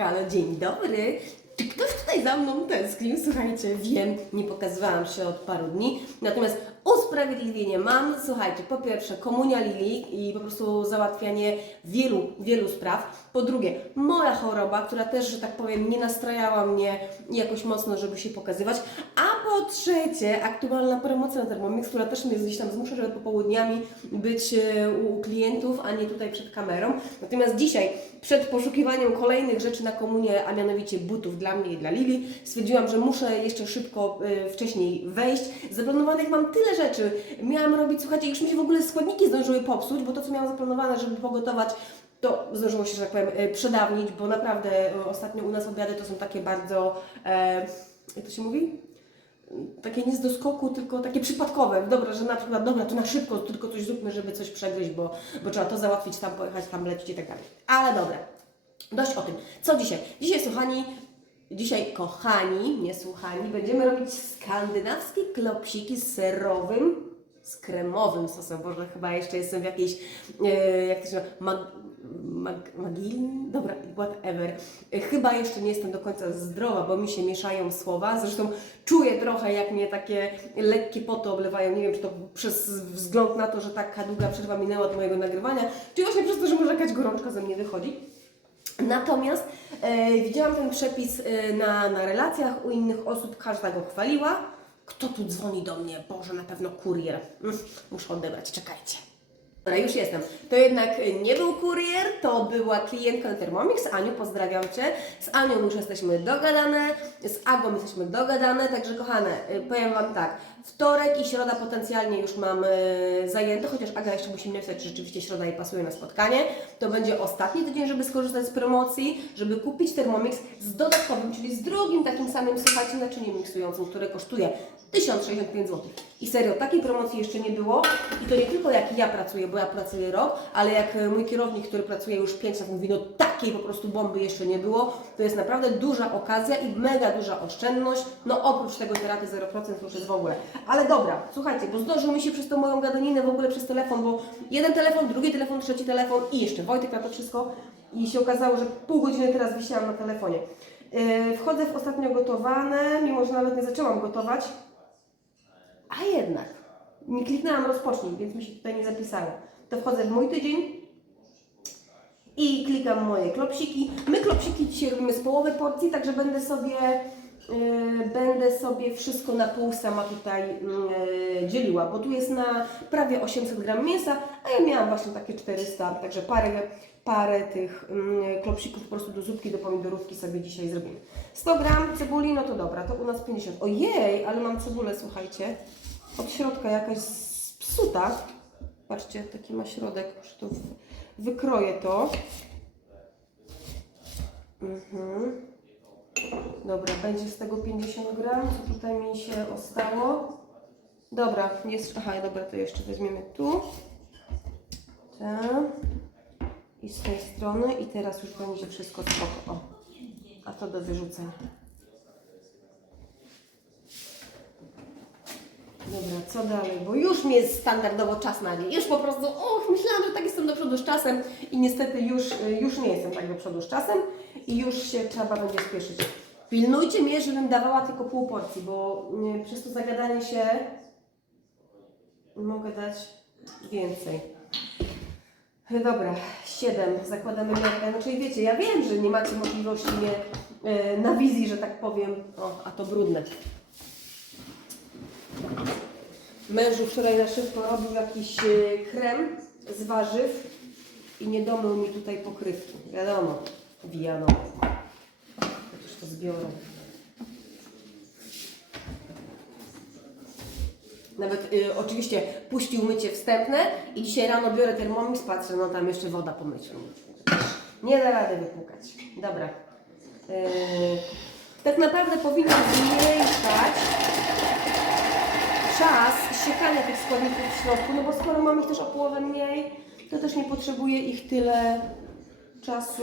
Halo, dzień dobry. Czy ktoś tutaj za mną tęsknił? Słuchajcie, wiem, nie pokazywałam się od paru dni, natomiast usprawiedliwienie mam. Słuchajcie, po pierwsze komunia Lili i po prostu załatwianie wielu, wielu spraw. Po drugie, moja choroba, która też, że tak powiem, nie nastrajała mnie jakoś mocno, żeby się pokazywać. A po trzecie, aktualna promocja na Thermomix, która też mnie gdzieś tam zmusza, żeby popołudniami być e, u klientów, a nie tutaj przed kamerą. Natomiast dzisiaj, przed poszukiwaniem kolejnych rzeczy na komunię, a mianowicie butów dla mnie i dla Lili, stwierdziłam, że muszę jeszcze szybko e, wcześniej wejść. Zaplanowanych mam tyle rzeczy. Miałam robić, słuchajcie, już mi się w ogóle składniki zdążyły popsuć, bo to, co miałam zaplanowane, żeby pogotować, to zdążyło się, że tak powiem, e, przedawnić, bo naprawdę ostatnio u nas obiady to są takie bardzo, e, jak to się mówi? Takie nie z doskoku, tylko takie przypadkowe. Dobra, że na przykład, dobra, to na szybko tylko coś zróbmy, żeby coś przegryźć, bo, bo trzeba to załatwić, tam pojechać, tam lecieć i tak dalej. Ale dobra, dość o tym. Co dzisiaj? Dzisiaj, słuchani, dzisiaj, kochani, nie słuchani, będziemy robić skandynawskie klopsiki z serowym, z kremowym sosem. Boże, chyba jeszcze jestem w jakiejś, e, jak to się nazywa, mag, mag, magiln? Dobra, whatever. Chyba jeszcze nie jestem do końca zdrowa, bo mi się mieszają słowa. Zresztą czuję trochę, jak mnie takie lekkie poty oblewają. Nie wiem, czy to przez wzgląd na to, że taka długa przerwa minęła od mojego nagrywania, czy właśnie przez to, że może jakaś gorączka ze mnie wychodzi. Natomiast e, widziałam ten przepis e, na, na relacjach u innych osób, każda go chwaliła. Kto tu dzwoni do mnie? Boże, na pewno kurier. Mm, muszę odebrać, czekajcie. Dobra, już jestem. To jednak nie był kurier, to była klientka Thermomix. Aniu, pozdrawiam Cię. Z Anią już jesteśmy dogadane, z Agą jesteśmy dogadane, także kochane, y, powiem Wam tak, wtorek i środa potencjalnie już mam y, zajęte, chociaż Aga jeszcze musi mi napisać, czy rzeczywiście środa jej pasuje na spotkanie. To będzie ostatni tydzień, żeby skorzystać z promocji, żeby kupić Thermomix z dodatkowym, czyli z drugim takim samym, słuchajcie, naczyniem miksującym, które kosztuje 1065 zł. I serio, takiej promocji jeszcze nie było. I to nie tylko jak ja pracuję, bo ja pracuję rok, ale jak e, mój kierownik, który pracuje już 5 lat, mówi, no takiej po prostu bomby jeszcze nie było. To jest naprawdę duża okazja i mega duża oszczędność. No oprócz tego te raty 0% to już jest w ogóle. Ale dobra, słuchajcie, bo zdążył mi się przez tą moją gadaninę w ogóle przez telefon, bo jeden telefon, drugi telefon, trzeci telefon i jeszcze Wojtek na to wszystko. I się okazało, że pół godziny teraz wisiałam na telefonie. Yy, wchodzę w ostatnio gotowane, mimo że nawet nie zaczęłam gotować. A jednak, nie kliknęłam rozpocznij, więc mi się tutaj nie zapisało. To wchodzę w mój tydzień i klikam moje klopsiki. My klopsiki dzisiaj robimy z połowy porcji, także będę sobie, yy, będę sobie wszystko na pół sama tutaj yy, dzieliła, bo tu jest na prawie 800 gram mięsa, a ja miałam właśnie takie 400, także parę, parę tych yy, klopsików po prostu do zupki, do pomidorówki sobie dzisiaj zrobimy. 100 gram cebuli, no to dobra, to u nas 50. Ojej, ale mam cebulę, słuchajcie, od środka jakaś psuta. Patrzcie, taki ma środek, już to wykroję to. Mhm. Dobra, będzie z tego 50 gram, co tutaj mi się ostało. Dobra, jest, aha, dobra, to jeszcze weźmiemy tu. Tak. I z tej strony i teraz już będzie wszystko spoko. O. A to do wyrzucenia. Dobra, co dalej? Bo już mi jest standardowo czas na nie. Już po prostu, och, myślałam, że tak jestem do przodu z czasem i niestety już, y, już nie jestem tak do przodu z czasem i już się trzeba będzie spieszyć. Pilnujcie mnie, żebym dawała tylko pół porcji, bo y, przez to zagadanie się mogę dać więcej. Dobra, 7. Zakładamy miarkę. Czyli wiecie, ja wiem, że nie macie możliwości mnie y, na wizji, że tak powiem. O, a to brudne. Mężu wczoraj na szybko robił jakiś e, krem z warzyw i nie domył mi tutaj pokrywki. Wiadomo, wijano. Chociaż to zbiorę. Nawet y, oczywiście puścił mycie wstępne i dzisiaj rano biorę termomix, patrzę, no tam jeszcze woda po myciu. Nie da rady wypłukać. Dobra. Yy, tak naprawdę powinno zmniejszać czas siekania tych składników w środku, no bo skoro mam ich też o połowę mniej, to też nie potrzebuję ich tyle czasu.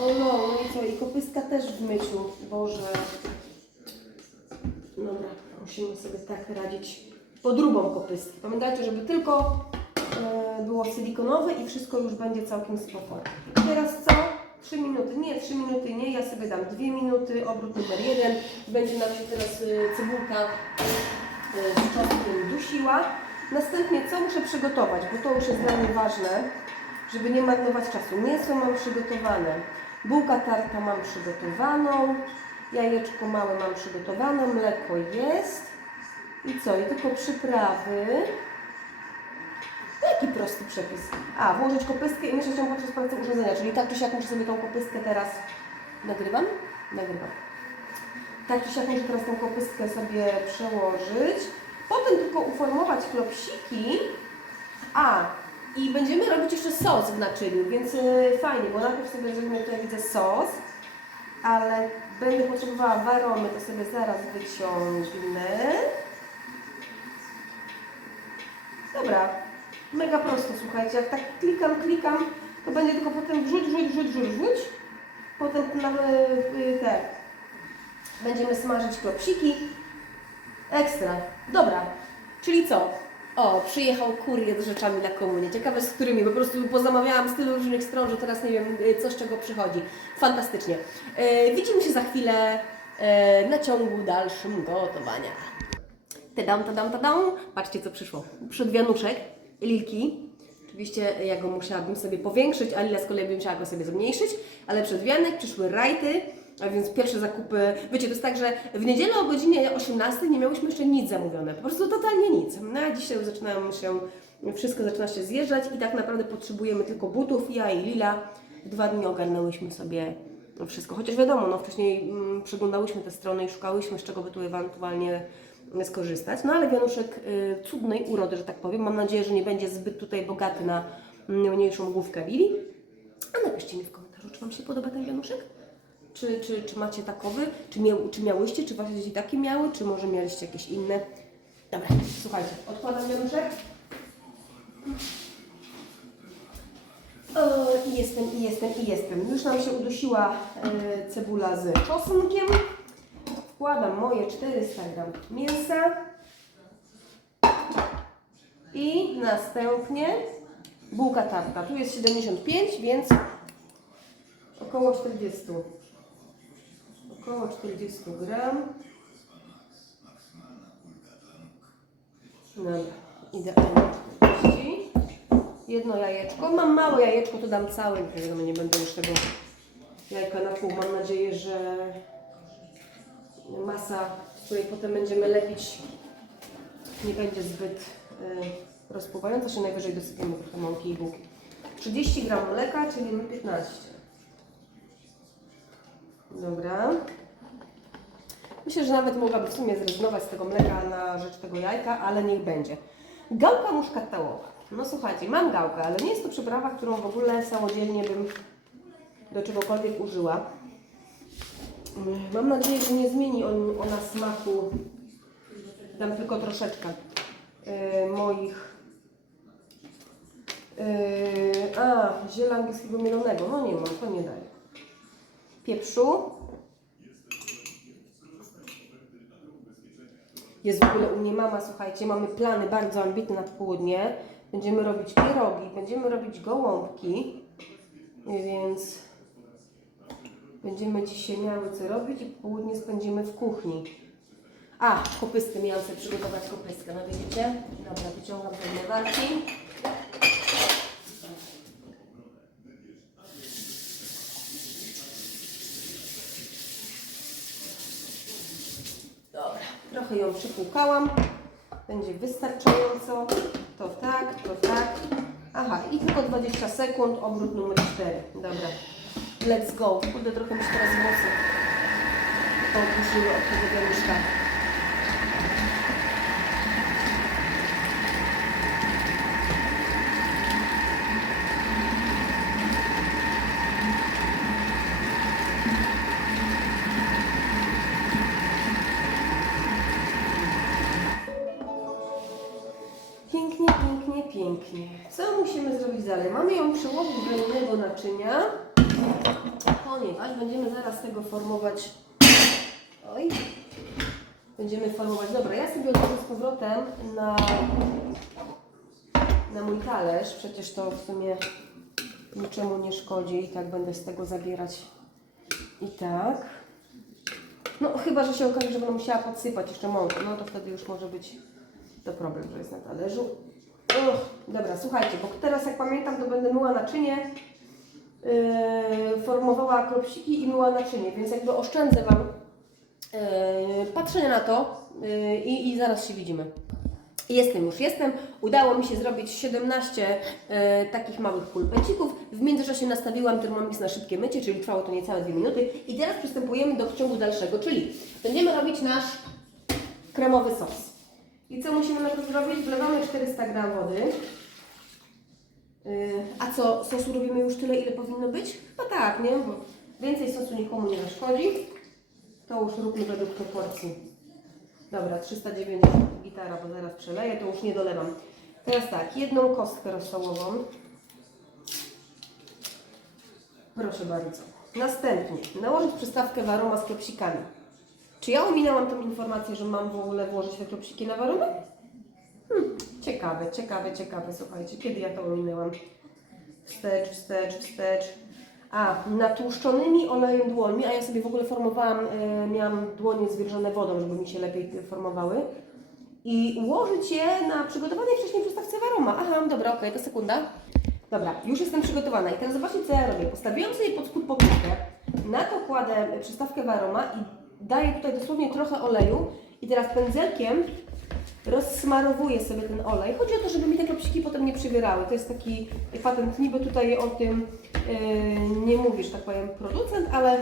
O no, no i co, i kopyska też w myciu, Boże. Dobra, musimy sobie tak radzić podróbą kopyski. Pamiętajcie, żeby tylko e, było silikonowe i wszystko już będzie całkiem spoko. I teraz co? 3 minuty, nie, 3 minuty nie, ja sobie dam 2 minuty, obrót numer 1. Będzie nam się teraz y, cebulka y, z czosnkiem dusiła. Następnie co muszę przygotować, bo to już jest dla mnie ważne, żeby nie marnować czasu. Mięso mam przygotowane, bułka tarta mam przygotowaną, jajeczko małe mam przygotowane, mleko jest. I co? I tylko przyprawy. Jaki prosty przepis. A, włożyć kopystkę i mieszać ją podczas pracy urządzenia, czyli tak czy siak muszę sobie tą kopystkę teraz... Nagrywam? Nagrywam. Tak czy siak muszę teraz tą kopystkę sobie przełożyć. Potem tylko uformować klopsiki. A, i będziemy robić jeszcze sos w naczyniu, więc yy, fajnie, bo najpierw sobie zrobimy tutaj widzę sos, ale będę potrzebowała waromy, to sobie zaraz wyciągnę. Dobra, mega prosto, słuchajcie, jak tak klikam, klikam, to będzie tylko potem wrzuć, wrzuć, wrzuć, wrzuć, wrzuć. Potem y, te, będziemy smażyć klopsiki. Ekstra. Dobra, czyli co? O, przyjechał kurier z rzeczami na komunie. Ciekawe z którymi, po prostu pozamawiałam z tylu różnych stron, że teraz nie wiem, y, co z czego przychodzi. Fantastycznie. E, widzimy się za chwilę na ciągu dalszym gotowania. Tadam, tadam, tadam. Patrzcie, co przyszło. Przed wianuszek, lilki. Oczywiście ja go musiałabym sobie powiększyć, a Lila z kolei by musiała go sobie zmniejszyć, ale przed wianek przyszły rajty, a więc pierwsze zakupy. Wiecie, to jest tak, że w niedzielę o godzinie 18 nie miałyśmy jeszcze nic zamówione, po prostu totalnie nic. No a dzisiaj już zaczynają się, wszystko zaczyna się zjeżdżać i tak naprawdę potrzebujemy tylko butów. Ja i Lila w dwa dni ogarnęłyśmy sobie wszystko. Chociaż wiadomo, no wcześniej mm, przeglądałyśmy te strony i szukałyśmy, z czego by tu ewentualnie skorzystać. No ale wianuszek y, cudnej urody, że tak powiem. Mam nadzieję, że nie będzie zbyt tutaj bogaty na mniejszą główkę Lili. A napiszcie mi w komentarzu, czy Wam się podoba ten wianuszek? Czy, czy, czy macie takowy? Czy, miał, czy miałyście? Czy Wasze dzieci takie miały? Czy może mieliście jakieś inne? Dobra, słuchajcie, odkładam wianuszek. I jestem, i jestem, i jestem. Już nam się udusiła e, cebula z czosnkiem. Wkładam moje 400 gram mięsa. I następnie bułka tarta. Tu jest 75, więc około 40. Około 40 gram. Dobra, idealnie 40. Jedno jajeczko. Mam małe jajeczko, to dam całe. Nie będę już tego jajka na pół. Mam nadzieję, że masa, z której potem będziemy lepić, nie będzie zbyt y, rozpływająca, się najwyżej dosypiemy trochę mąki i bułki. 30 gram mleka, czyli my 15. Dobra. Myślę, że nawet mogłabym w sumie zrezygnować z tego mleka na rzecz tego jajka, ale niech będzie. Gałka muszkatałowa. No słuchajcie, mam gałkę, ale nie jest to przyprawa, którą w ogóle samodzielnie bym do czegokolwiek użyła. Mam nadzieję, że nie zmieni on, ona smaku. Dam tylko troszeczkę yy, moich. Yy, a, ziela angielskiego mielonego. No nie mam, to nie daję. Pieprzu. Jest w ogóle u mnie mama, słuchajcie, mamy plany bardzo ambitne na południe. Będziemy robić pierogi, będziemy robić gołąbki, więc będziemy dzisiaj miały co robić i południe spędzimy w kuchni. A, kopystkę miałam sobie przygotować kopystkę, no widzicie? Dobra, wyciągam te zmywarki. Dobra, trochę ją przypłukałam. Będzie wystarczająco. To tak, to tak. Aha, i tylko 20 sekund, obrót numer 4. Dobra, let's go. Kurde, trochę mi się teraz włosy pokuszyły od tego. Pięknie, pięknie, pięknie. Co musimy zrobić dalej? Mamy ją do innego naczynia, ponieważ będziemy zaraz tego formować. Oj. Będziemy formować. Dobra, ja sobie odłożę z powrotem na, na mój talerz. Przecież to w sumie niczemu nie szkodzi i tak będę z tego zabierać i tak. No chyba, że się okaże, że będę musiała podsypać jeszcze mąkę, no to wtedy już może być to problem, że jest na talerzu. Uch, dobra, słuchajcie, bo teraz jak pamiętam, to będę myła naczynie, formowała klopsiki i myła naczynie, więc jakby oszczędzę Wam yy, patrzenia na to yy, i, i zaraz się widzimy. Jestem już, jestem. Udało mi się zrobić 17 e, takich małych pulpecików. W międzyczasie nastawiłam Thermomix na szybkie mycie, czyli trwało to niecałe 2 minuty. I teraz przystępujemy do ciągu dalszego, czyli będziemy robić nasz kremowy sos. I co musimy najpierw zrobić? Wlewamy 400 g wody. Yy, a co, sosu robimy już tyle, ile powinno być? Chyba tak, nie? Bo więcej sosu nikomu nie zaszkodzi. To już róbmy według proporcji. Dobra, 390 gitara, bo zaraz przeleję, to już nie dolewam. Teraz tak, jedną kostkę rosołową. Proszę bardzo. Następnie nałożyć przystawkę waroma z klopsikami. Czy ja ominęłam tą informację, że mam w ogóle włożyć te klopsiki na waromę? Hmm, ciekawe, ciekawe, ciekawe, słuchajcie, kiedy ja to ominęłam? Wstecz, wstecz, wstecz. A, natłuszczonymi olejem dłońmi, a ja sobie w ogóle formowałam, e, miałam dłonie zwilżone wodą, żeby mi się lepiej formowały. I ułożyć je na przygotowanej wcześniej przystawce waroma. Aha, dobra, okej, to sekunda. Dobra, już jestem przygotowana. I teraz zobaczcie, co ja robię. Postawiłam sobie pod spód popitkę, na to kładę przystawkę waroma i daję tutaj dosłownie trochę oleju. I teraz pędzelkiem rozsmarowuję sobie ten olej. Chodzi o to, żeby mi te klopsiki potem nie przywierały. To jest taki patent, niby tutaj o tym yy, nie mówi, że tak powiem, producent, ale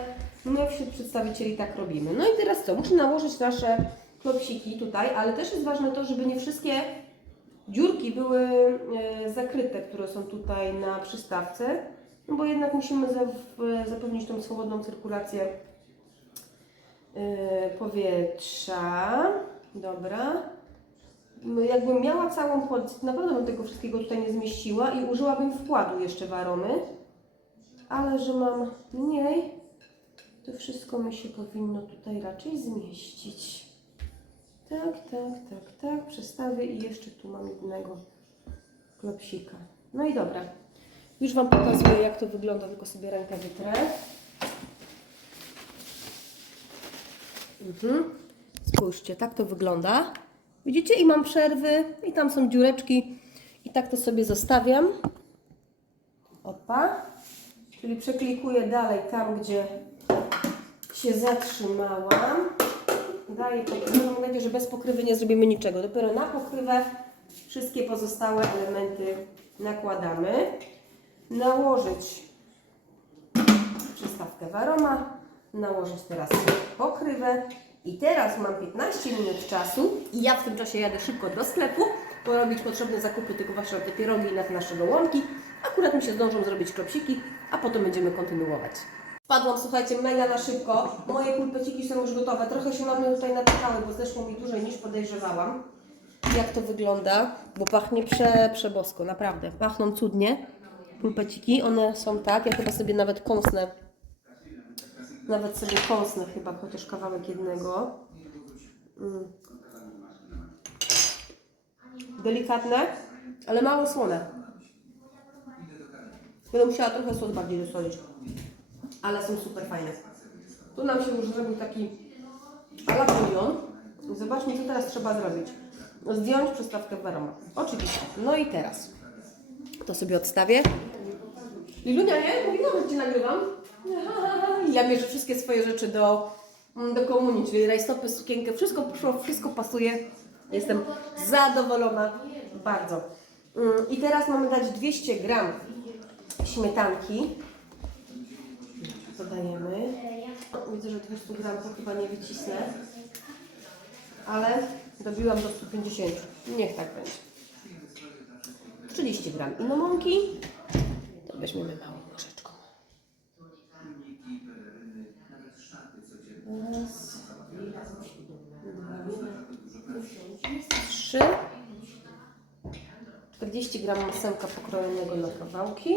my wśród przedstawicieli tak robimy. No i teraz co? Muszę nałożyć nasze klopsiki tutaj, ale też jest ważne to, żeby nie wszystkie dziurki były yy, zakryte, które są tutaj na przystawce, no bo jednak musimy za- zapewnić tą swobodną cyrkulację yy, powietrza. Dobra. Jakbym miała całą porcję, na pewno bym tego wszystkiego tutaj nie zmieściła i użyłabym wkładu jeszcze w aromy. Ale że mam mniej, to wszystko mi się powinno tutaj raczej zmieścić. Tak, tak, tak, tak. Przestawię i jeszcze tu mam jednego klopsika. No i dobra. Już Wam pokazuję, jak to wygląda, tylko sobie rękę wytrę. Mhm. Spójrzcie, tak to wygląda. Widzicie? I mam przerwy, i tam są dziureczki. I tak to sobie zostawiam. Opa. Czyli przeklikuję dalej tam, gdzie się zatrzymałam. Daję pokrywę. Mam nadzieję, że bez pokrywy nie zrobimy niczego. Dopiero na pokrywę wszystkie pozostałe elementy nakładamy. Nałożyć przystawkę waroma, nałożyć teraz pokrywę i teraz mam 15 minut czasu i ja w tym czasie jadę szybko do sklepu, porobić potrzebne zakupy tylko właśnie na te pierogi na te nasze gołąbki. Akurat mi się zdążą zrobić klopsiki, a potem będziemy kontynuować. Wpadłam, słuchajcie, mega na szybko. Moje pulpeciki są już gotowe. Trochę się na mnie tutaj naczekały, bo zeszło mi dłużej niż podejrzewałam. Jak to wygląda? Bo pachnie prze, przebosko, naprawdę. Pachną cudnie pulpeciki. One są tak, ja chyba sobie nawet kąsnę. Nawet sobie kąsnę chyba, chociaż kawałek jednego. Mm. Delikatne, ale mało słone. Będę musiała trochę sos bardziej dosolić. Ale są super fajne. Tu nam się już zrobił taki ala Zobaczmy, co teraz trzeba zrobić. Zdjąć przystawkę w aroma. Oczywiście. No i teraz. To sobie odstawię. Lilunia, nie? Mówiłam, że Cię nagrywam. Ja bierze wszystkie swoje rzeczy do, do komunii, czyli rajstopy, sukienkę, wszystko poszło, wszystko pasuje. Jestem zadowolona bardzo. Mm, I teraz mamy dać 200 gram śmietanki. Dodajemy. Widzę, że 200 gram to chyba nie wycisnę. Ale dobiłam do 150. Niech tak będzie. 30 gram inomąki. To weźmiemy małą łyżeczką. Dwa, trzy. 40 gram masełka pokrojonego na kawałki.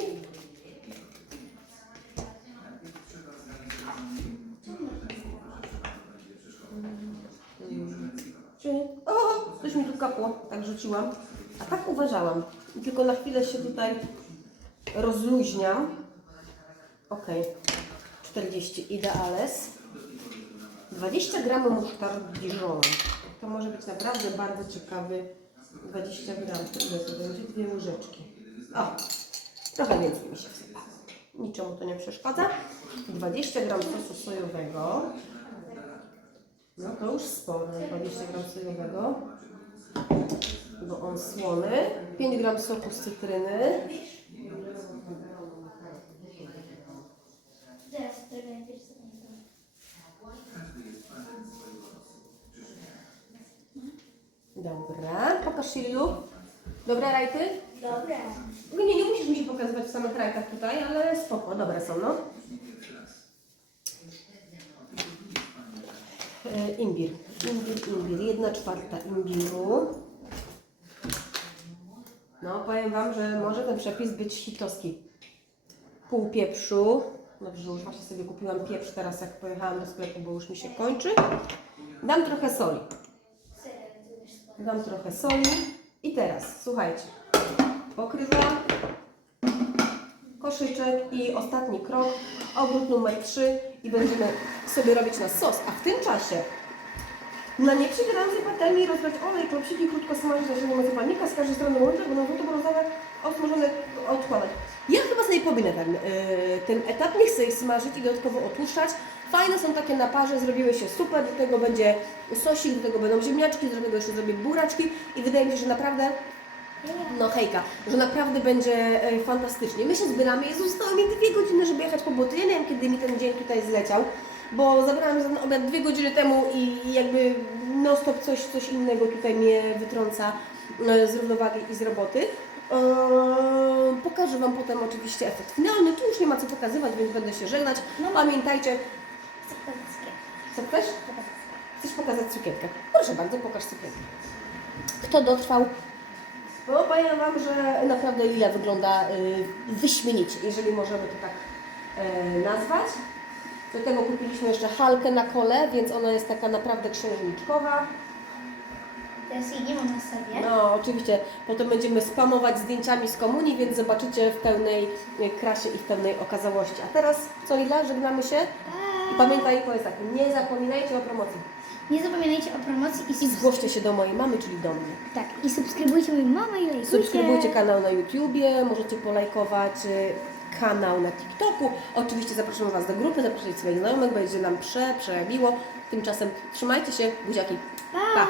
O, coś mi tu kapło, tak rzuciłam. A tak uważałam. Tylko na chwilę się tutaj rozluźniam. Ok, 40 ideales. 20 gramów musztardy Dijon. To może być naprawdę bardzo ciekawy 20 gram. To będzie? Dwie łyżeczki. O, trochę więcej mi się wsypa. Niczemu to nie przeszkadza. 20 gram sosu sojowego. No to już sporo, 20 gram sojowego. Bo on słony. 5 gram soku z cytryny. Teraz to najpierw sobie Dobra, pokaż się Lilu. Dobra, rajty? Dobra. Nie, nie musisz mi się pokazywać w samych rajkach tutaj, ale spoko, dobre są, no. E, imbir. Imbir, imbir. Jedna czwarta imbiru. No, powiem Wam, że może ten przepis być hitowski. Pół pieprzu. Dobrze, już właśnie sobie kupiłam pieprz teraz, jak pojechałam do sklepu, bo już mi się kończy. Dam trochę soli. Serio, ty już sporo. Dam trochę soli. I teraz, słuchajcie, pokrywam, koszyczek i ostatni krok, obrót numer 3 i będziemy sobie robić na sos. A w tym czasie na nieprzygrającej patelni rozlać olej, klopsiki krótko smażyć, jeżeli nie ma zapalnika, z każdej strony łączek, będą żółto-brązowe, osmażone, odkładać. Ja chyba sobie pominę ten, yy, ten etap, nie chcę ich smażyć i dodatkowo otłuszczać. Fajne są takie naparze, zrobiły się super, do tego będzie sosik, do tego będą ziemniaczki, do tego jeszcze zrobię buraczki i wydaje mi się, że naprawdę no hejka, że naprawdę będzie e, fantastycznie. My się zbieramy, Jezu, zostało mi dwie godziny, żeby jechać po buty. Ja nie wiem, kiedy mi ten dzień tutaj zleciał, bo zabrałam na obiad dwie godziny temu i jakby non stop coś, coś innego tutaj mnie wytrąca e, z równowagi i z roboty. Eee, pokażę Wam potem oczywiście efekt finalny. Tu już nie ma co pokazywać, więc będę się żegnać. No pamiętajcie. Co chcesz? Chcesz pokazać cukierkę? Proszę bardzo, pokaż cukierkę. Kto dotrwał? No powiem Wam, że naprawdę Lilia wygląda y, wyśmienicie, jeżeli możemy to tak y, nazwać. Do tego kupiliśmy jeszcze halkę na kole, więc ona jest taka naprawdę księżniczkowa. Teraz jej nie mam na sobie. No oczywiście potem będziemy spamować zdjęciami z komunii, więc zobaczycie w pełnej y, krasie i w pełnej okazałości. A teraz co Lila, żegnamy się? I pamiętaj, powiedz tak, nie zapominajcie o promocji. Nie zapominajcie o promocji i, I subs- zgłoście się do mojej mamy, czyli do mnie. tak, i subskrybujcie moją mamę i lajkujcie. Subskrybujcie kanał na YouTubie, możecie polajkować y, kanał na TikToku. Oczywiście zapraszamy Was do grupy, zapraszajcie swoich znajomych, będzie nam prze, przemiło. Tymczasem trzymajcie się, buziaki. Pa!